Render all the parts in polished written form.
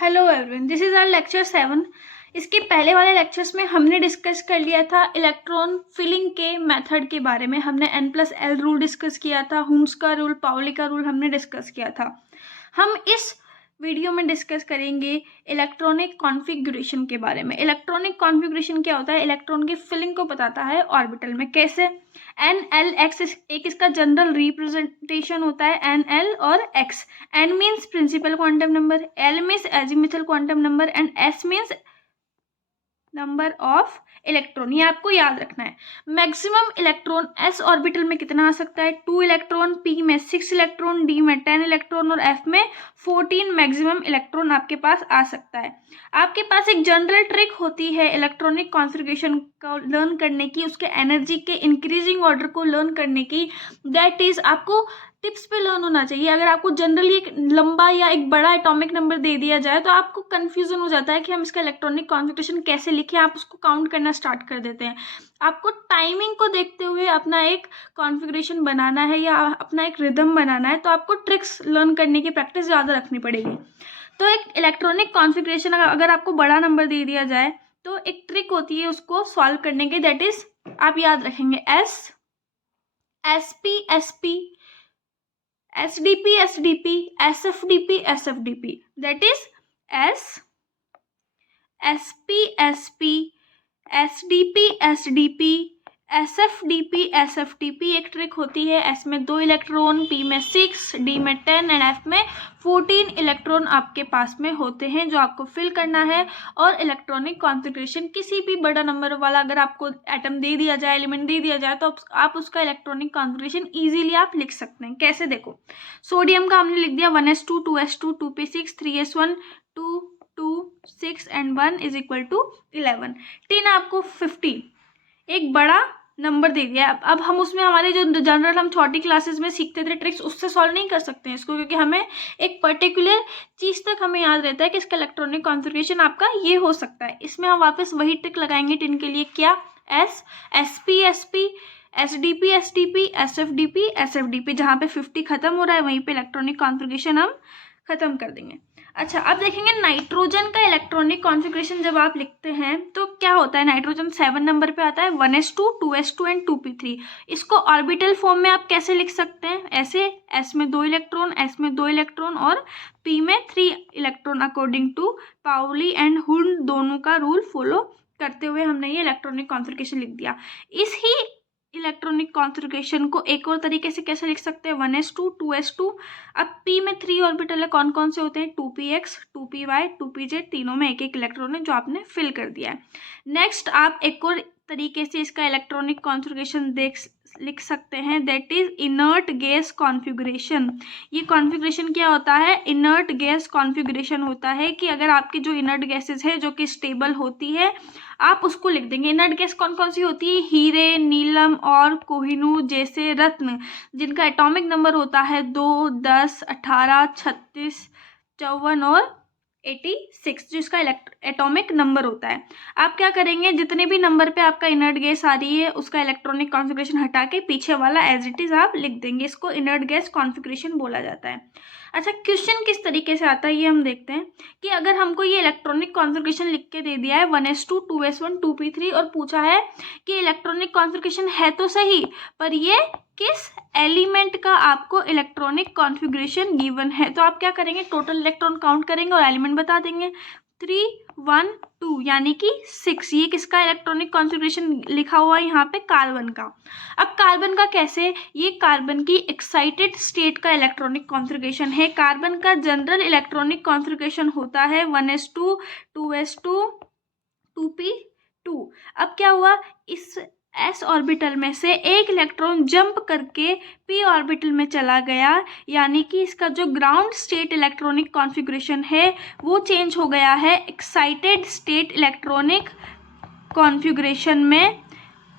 Hello everyone, this is our lecture 7। इसके पहले वाले लेक्चर्स में हमने डिस्कस कर लिया था इलेक्ट्रॉन फिलिंग के मेथड के बारे में। हमने N+L रूल डिस्कस किया था, हुम्स का रूल, पाउली का रूल हमने डिस्कस किया था। हम इस वीडियो में डिस्कस करेंगे इलेक्ट्रॉनिक कॉन्फ़िगरेशन के बारे में। इलेक्ट्रॉनिक कॉन्फ़िगरेशन क्या होता है? इलेक्ट्रॉन की फिलिंग को बताता है ऑर्बिटल में। कैसे? NL(x) एक इसका जनरल रिप्रेजेंटेशन होता है, NL और X। N means principal quantum number, L means azimuthal quantum number and S means number of electron. ये आपको याद रखना है। मैक्सिमम इलेक्ट्रॉन s ऑर्बिटल में कितना आ सकता है? 2 इलेक्ट्रॉन, p में 6 इलेक्ट्रॉन, d में 10 इलेक्ट्रॉन और f में 14 मैक्सिमम इलेक्ट्रॉन आपके पास आ सकता है। आपके पास एक जनरल ट्रिक होती है इलेक्ट्रॉनिक कॉन्फ़िगरेशन को लर्न करने की, उसके एनर्जी के इंक्रीजिंग ऑर्डर को लर्न करने की। दैट इज आपको टिप्स पे लर्न होना चाहिए। अगर आपको जनरली एक लंबा या एक बड़ा एटॉमिक नंबर दे दिया जाए तो आपको कंफ्यूजन हो जाता है कि हम इसका इलेक्ट्रॉनिक कॉन्फ़िगरेशन कैसे लिखें। आप उसको काउंट करना स्टार्ट कर देते हैं। आपको टाइमिंग को देखते हुए अपना एक कॉन्फ़िगरेशन बनाना है या अपना एक रिदम बनाना है, तो आपको ट्रिक्स लर्न करने की प्रैक्टिस ज़्यादा रखनी पड़ेगी। तो एक इलेक्ट्रॉनिक कॉन्फ़िगरेशन अगर आपको बड़ा नंबर दे दिया जाए तो एक ट्रिक होती है उसको सॉल्व करने की। दैट इज आप याद रखेंगे SP SP, SDP SDP, SFDP SFDP। That is SP SP, SDP SDP, SFDP SFDP। एक ट्रिक होती है, S में 2 इलेक्ट्रॉन, P में 6, D में 10 एंड F में 14 इलेक्ट्रॉन आपके पास में होते हैं जो आपको फिल करना है। और इलेक्ट्रॉनिक कॉन्फ़िगरेशन किसी भी बड़ा नंबर वाला अगर आपको एटम दे दिया जाए, एलिमेंट दे दिया जाए, तो आप उसका इलेक्ट्रॉनिक कॉन्फ़िगरेशन ईजिली आप लिख सकते हैं। कैसे? देखो, सोडियम का हमने लिख दिया 1s2 2s2 2p6 3s1 2 2 6 and 1 is equal to 11। Tin आपको 50 एक बड़ा नंबर दे दिया। अब हम उसमें हमारे जो जनरल हम छोटी क्लासेस में सीखते थे ट्रिक्स, उससे सॉल्व नहीं कर सकते हैं इसको, क्योंकि हमें एक पर्टिकुलर चीज़ तक हमें याद रहता है कि इसका इलेक्ट्रॉनिक कॉन्फ़िगरेशन आपका ये हो सकता है। इसमें हम वापस वही ट्रिक लगाएंगे टिन के लिए। क्या? SP SP, SDP SDP, SFDP SFDP। जहाँ पे 50 खत्म हो रहा है वहीं पे इलेक्ट्रॉनिक कॉन्फ़िगरेशन हम खत्म कर देंगे। अच्छा, अब देखेंगे नाइट्रोजन का इलेक्ट्रॉनिक कॉन्फ़िगरेशन जब आप लिखते हैं तो क्या होता है। नाइट्रोजन 7 नंबर पे आता है, 1s2 2s2 एंड 2p3। इसको ऑर्बिटल फॉर्म में आप कैसे लिख सकते हैं? ऐसे, s में 2 इलेक्ट्रॉन, s में 2 इलेक्ट्रॉन और p में 3 electron, according to Pauli and Hund दोनों का रूल फॉलो करते हुए हमने ये इलेक्ट्रॉनिक कॉन्फ़िगरेशन लिख दिया। इस ही इलेक्ट्रॉनिक कॉन्फ़िगरेशन को एक और तरीके से कैसे लिख सकते हैं? 1s2 2s2। अब p में 3 ऑर्बिटल है, कौन कौन से होते हैं? 2px 2py 2pz, तीनों में एक एक इलेक्ट्रॉन है जो आपने फिल कर दिया है। नेक्स्ट आप एक और तरीके से इसका इलेक्ट्रॉनिक कॉन्फ़िगरेशन लिख सकते हैं। That is inert gas configuration. ये कॉन्फ़िगरेशन क्या होता है? इनर्ट गैस कॉन्फ़िगरेशन होता है कि अगर आपकी जो इनर्ट गैसेस है जो कि स्टेबल होती है, आप उसको लिख देंगे। इनर्ट गैस कौन कौन सी होती है? हीरे, नीलम और कोहिनूर जैसे रत्न, जिनका एटॉमिक नंबर होता है 2 10 18 36 54 और 86, जो इसका एटॉमिक नंबर होता है। आप क्या करेंगे, जितने भी नंबर पे आपका इनर्ट गैस आ रही है उसका इलेक्ट्रॉनिक कॉन्फ़िगरेशन हटा के पीछे वाला एज इट इज आप लिख देंगे। इसको इनर्ट गैस कॉन्फ़िगरेशन बोला जाता है। अच्छा, क्वेश्चन किस तरीके से आता है ये हम देखते हैं कि अगर हमको ये इलेक्ट्रॉनिक कॉन्फ़िगरेशन लिख के दे दिया है 1s2 2s1 2p3 और पूछा है कि इलेक्ट्रॉनिक कॉन्फ़िगरेशन है तो सही, पर ये किस एलिमेंट का आपको इलेक्ट्रॉनिक कॉन्फ़िगरेशन गिवन है, तो आप क्या करेंगे? टोटल इलेक्ट्रॉन काउंट करेंगे और एलिमेंट बता देंगे। 3 1 2 यानी कि 6। ये किसका इलेक्ट्रॉनिक कॉन्फ़िगरेशन लिखा हुआ है यहाँ पे? कार्बन का। अब कार्बन का कैसे? ये कार्बन की एक्साइटेड स्टेट का इलेक्ट्रॉनिक कॉन्फ़िगरेशन है। कार्बन का जनरल इलेक्ट्रॉनिक कॉन्फ़िगरेशन होता है 1s2 2s2 2p2। अब क्या हुआ, इस s ऑर्बिटल में से एक इलेक्ट्रॉन जंप करके p ऑर्बिटल में चला गया, यानी कि इसका जो ग्राउंड स्टेट इलेक्ट्रॉनिक कॉन्फ़िगरेशन है वो चेंज हो गया है एक्साइटेड स्टेट इलेक्ट्रॉनिक कॉन्फ़िगरेशन में,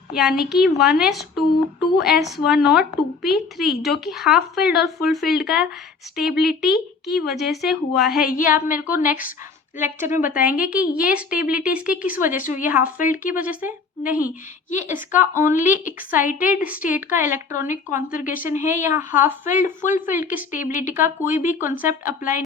यानी कि 1s2 2s1 और 2p3, जो कि हाफ फिल्ड और फुल फिल्ड का स्टेबिलिटी की वजह से हुआ है। ये आप मेरे को नेक्स्ट लेक्चर में बताएंगे कि ये स्टेबिलिटी इसकी किस वजह से हुई है, हाफ फील्ड की वजह से नहीं, ये इसका ओनली एक्साइटेड स्टेट का इलेक्ट्रॉनिक कॉन्फ़िगरेशन है। यहाँ हाफ फील्ड फुल फील्ड की स्टेबिलिटी का कोई भी कॉन्सेप्ट अप्लाई